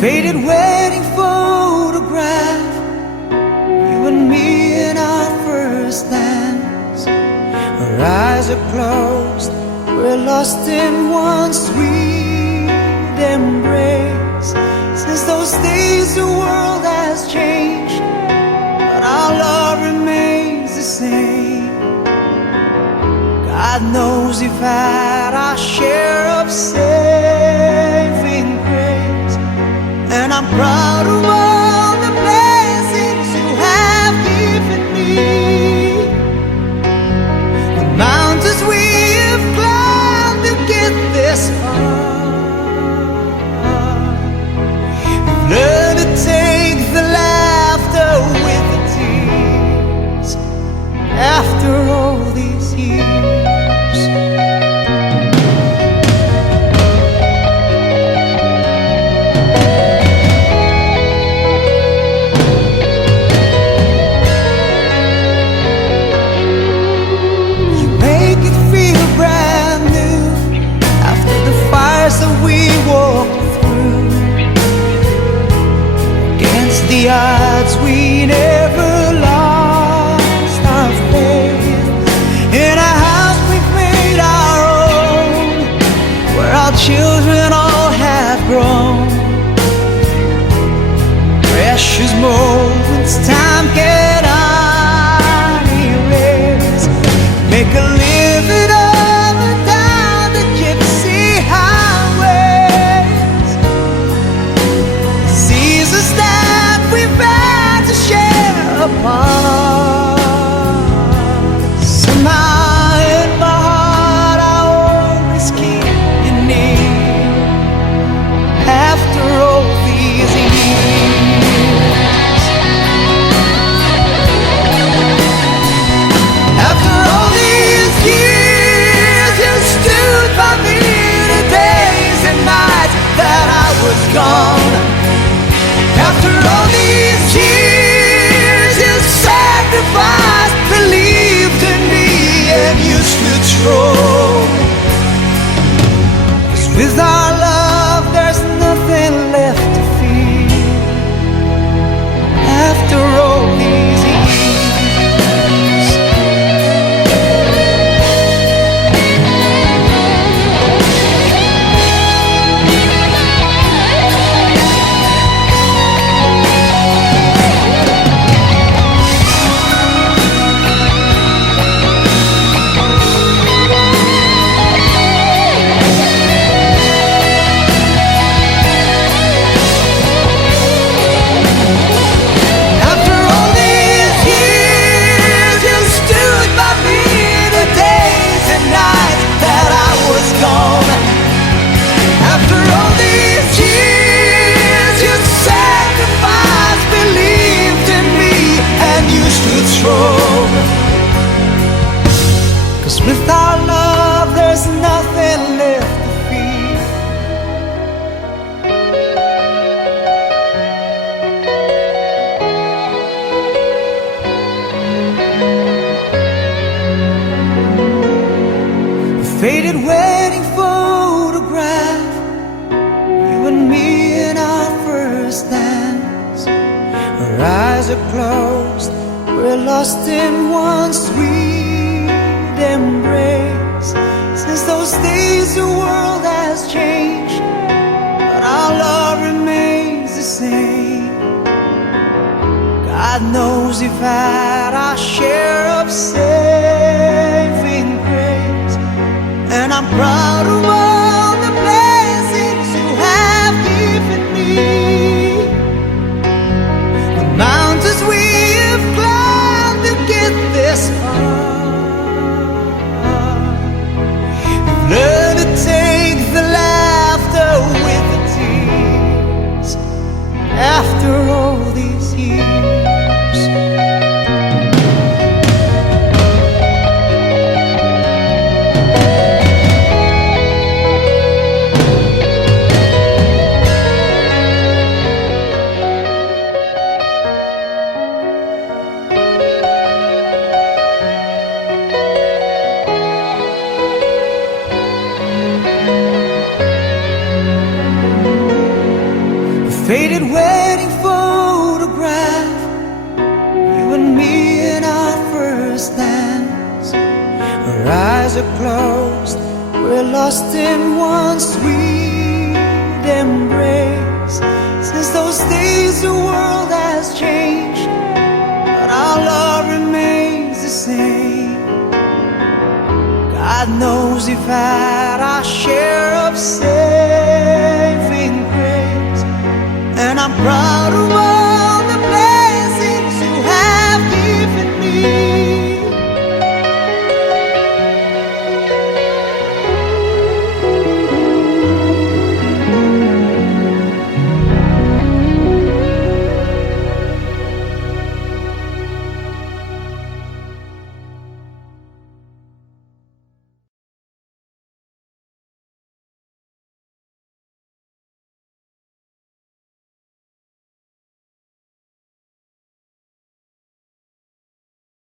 faded wedding photograph, you and me in our first dance. Our eyes are closed, we're lost in one sweet embrace. Since those days the world has changed, but our love remains the same. God knows we've had our share of saving grace, and I'm proud of all the blessings you have given me. The mountains we have climbed to get this far. We've learned to take the laughter with the tears after all these years. That we walked through, against the odds we never lost our faith. In a house we've made our own, where our children all have grown. Precious moments time cannot erase. Make a living of it down the gypsy highways. Seasons that we've had to share apart. Somehow in my heart I always keep you near. After all these years, after all these years, you stood by me the days and nights that I was gone. After all these years, you sacrificed, believed in me, and you stood strong. 'Cause with our love, there's nothing left to fear. After all these years. Cause with our love there's nothing left to fear. A faded wedding photograph, you and me in our first dance. Our eyes are closed, we're lost in one sweet embrace. Since those days the world has changed, but our love remains the same. God knows we've had our share of saving grace, and I'm proud of all the blessings you have given me. The mountains we have climbed to get this far. Learn to take the laughter with the tears after all these years. faded wedding photograph, you and me in our first dance. Our eyes are closed, we're lost in one sweet embrace. Since those days the world has changed, but our love remains the same. God knows we've had our share of saving grace, and I'm proud of my